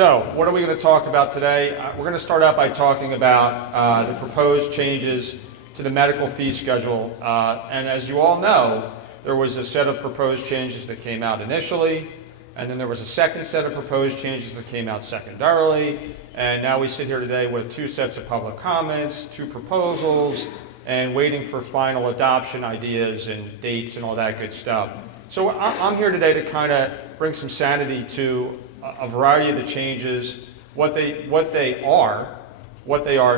So, what are we going to talk about today? We're going to start out by talking about the proposed changes to the medical fee schedule. And as you all know, there was a set of proposed changes that came out initially, and then there was a second set of proposed changes that came out secondarily, and now we sit here today with two sets of public comments, two proposals, and waiting for final adoption ideas and dates and all that good stuff. So I'm here today to kind of bring some sanity to a variety of the changes, what they are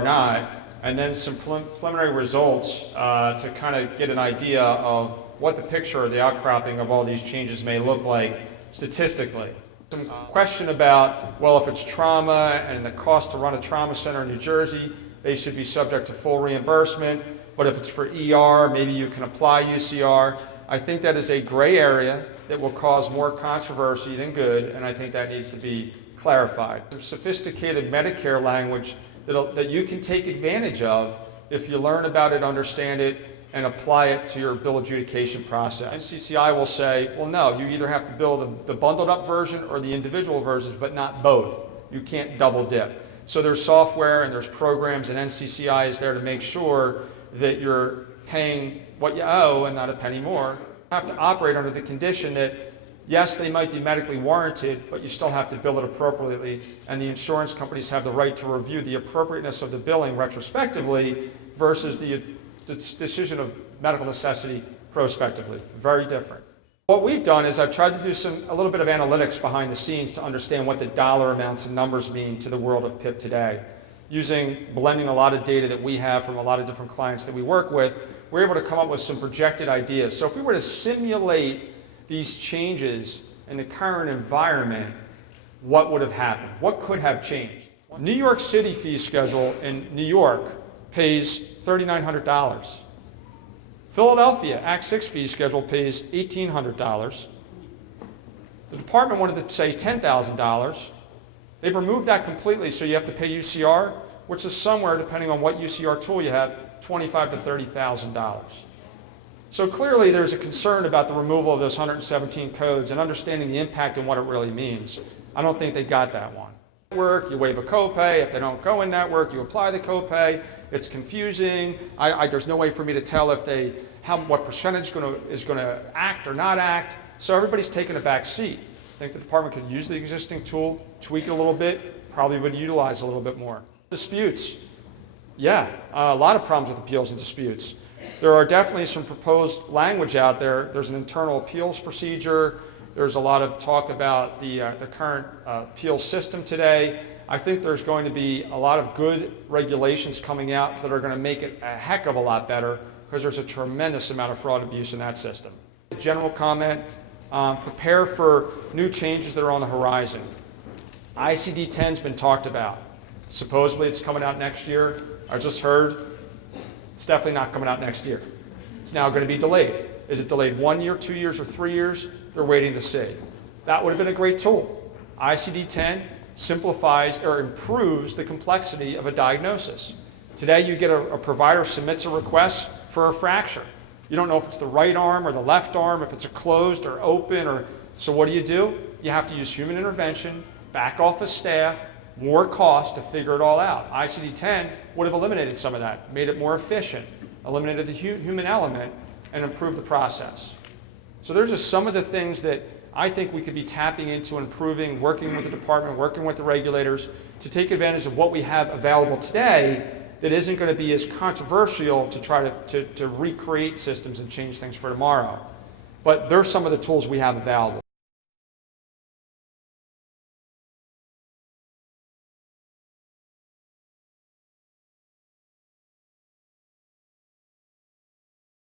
not, and then some preliminary results to kind of get an idea of what the picture or the outcropping of all these changes may look like statistically. Some question about, well, if it's trauma and the cost to run a trauma center in New Jersey, they should be subject to full reimbursement, but if it's for ER, maybe you can apply UCR. I think that is a gray area that will cause more controversy than good, and I think that needs to be clarified. Some sophisticated Medicare language that you can take advantage of if you learn about it, understand it, and apply it to your bill adjudication process. NCCI will say, well, no, you either have to bill the bundled up version or the individual versions, but not both. You can't double dip. So there's software and there's programs, and NCCI is there to make sure that you're paying what you owe and not a penny more. You have to operate under the condition that, yes, they might be medically warranted, but you still have to bill it appropriately, and the insurance companies have the right to review the appropriateness of the billing retrospectively versus the decision of medical necessity prospectively. Very different. What we've done is I've tried to do a little bit of analytics behind the scenes to understand what the dollar amounts and numbers mean to the world of PIP today. Blending a lot of data that we have from a lot of different clients that we work with, we're able to come up with some projected ideas. So if we were to simulate these changes in the current environment, what would have happened? What could have changed? New York City fee schedule in New York pays $3,900. Philadelphia Act 6 fee schedule pays $1,800. The department wanted to say $10,000. They've removed that completely, so you have to pay UCR, which is somewhere, depending on what UCR tool you have, $25,000 to $30,000. So clearly there's a concern about the removal of those 117 codes and understanding the impact and what it really means. I don't think they got that one. Network, you waive a copay. If they don't go in network, you apply the copay. It's confusing. There's no way for me to tell if what percentage is going to act or not act. So everybody's taking a back seat. I think the department could use the existing tool, tweak it a little bit, probably would utilize a little bit more. Disputes. Yeah, a lot of problems with appeals and disputes. There are definitely some proposed language out there. There's an internal appeals procedure. There's a lot of talk about the current appeal system today. I think there's going to be a lot of good regulations coming out that are going to make it a heck of a lot better because there's a tremendous amount of fraud abuse in that system. General comment, prepare for new changes that are on the horizon. ICD-10's been talked about. Supposedly it's coming out next year. I just heard it's definitely not coming out next year. It's now going to be delayed. Is it delayed 1 year, 2 years, or 3 years? They're waiting to see. That would have been a great tool. ICD-10 simplifies or improves the complexity of a diagnosis. Today you get a provider submits a request for a fracture. You don't know if it's the right arm or the left arm, if it's a closed or open, so what do? You have to use human intervention, back office staff, more cost to figure it all out. ICD-10 would have eliminated some of that, made it more efficient, eliminated the human element, and improved the process. So there's just some of the things that I think we could be tapping into, improving, working with the department, working with the regulators to take advantage of what we have available today that isn't going to be as controversial to try to recreate systems and change things for tomorrow. But there's some of the tools we have available.